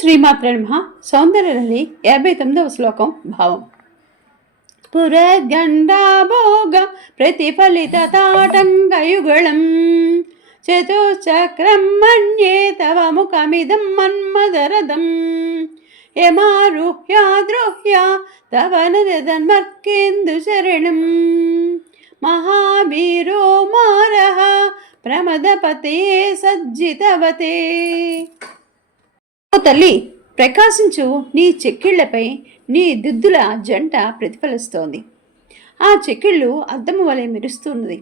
శ్రీమాత్రే నమః. సౌందర్యలహరి 59వ శ్లోకం భావం. పురగండాభోగ ప్రతిఫలిత తాటంకయుగళం చతుశ్చక్రం మన్యే తవ ముఖమిదం మన్మదరదం యమారుహ్యాద్రుహ్య తవ నరదన్మర్కేందు శరణం మహావీరో మారః ప్రమదపతే సజ్జితవతే. తల్లి, ప్రకాశించు నీ చెక్కిళ్లపై నీ దిద్దుల జంట ప్రతిఫలిస్తోంది. ఆ చెక్కిళ్ళు అద్దము వలె మెరుస్తున్నది.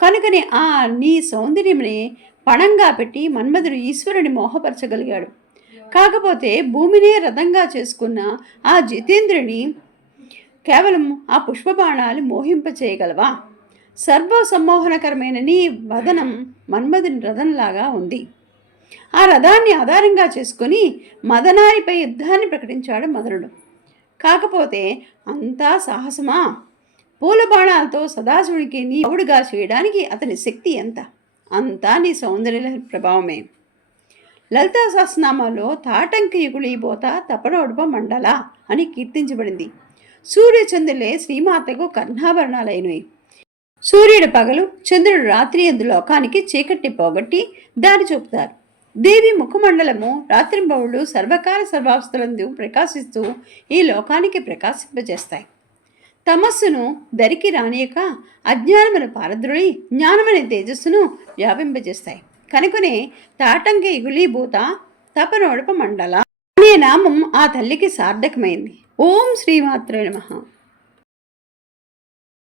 కనుకనే ఆ నీ సౌందర్యముని పణంగా పెట్టి మన్మధుడు ఈశ్వరుని మోహపరచగలిగాడు. కాకపోతే భూమినే రథంగా చేసుకున్న ఆ జితేంద్రుని కేవలం ఆ పుష్పబాణాలు మోహింపచేయగలవా? సర్వసమ్మోహనకరమైన నీ వదనం మన్మధుని రథంలాగా ఉంది. ఆ రథాన్ని ఆధారంగా చేసుకుని మదనారిపై యుద్ధాన్ని ప్రకటించాడు మదనుడు. కాకపోతే అంతా సాహసమా? పూల బాణాలతో సదాశివునికి నీ అవుడుగా చేయడానికి అతని శక్తి ఎంత? అంతా నీ సౌందర్య ప్రభావమే. లలితా సహస్రనామాల్లో తాటంకయుగుళీబోత తపనోడుప మండల అని కీర్తించబడింది. సూర్యచంద్రులే శ్రీమాతకు కర్ణాభరణాలైనవి. సూర్యుడు పగలు, చంద్రుడు రాత్రి ఎందు లోకానికి చీకటిని పోగొట్టి దారి చూపుతారు. దేవి ముఖమండలము రాత్రింబవుళ్ళు సర్వకాల సర్వావస్థలందు ప్రకాశిస్తూ ఈ లోకానికి ప్రకాశింపజేస్తాయి. తమస్సును దరికి రానియక అజ్ఞానమును పారద్రోలి జ్ఞానమనే తేజస్సును వ్యాపింపజేస్తాయి. కనుకనే తాటంకి గులీభూత తపనోడప మండల అనే నామం ఆ తల్లికి సార్థకమైంది. ఓం శ్రీమాత్రే నమః.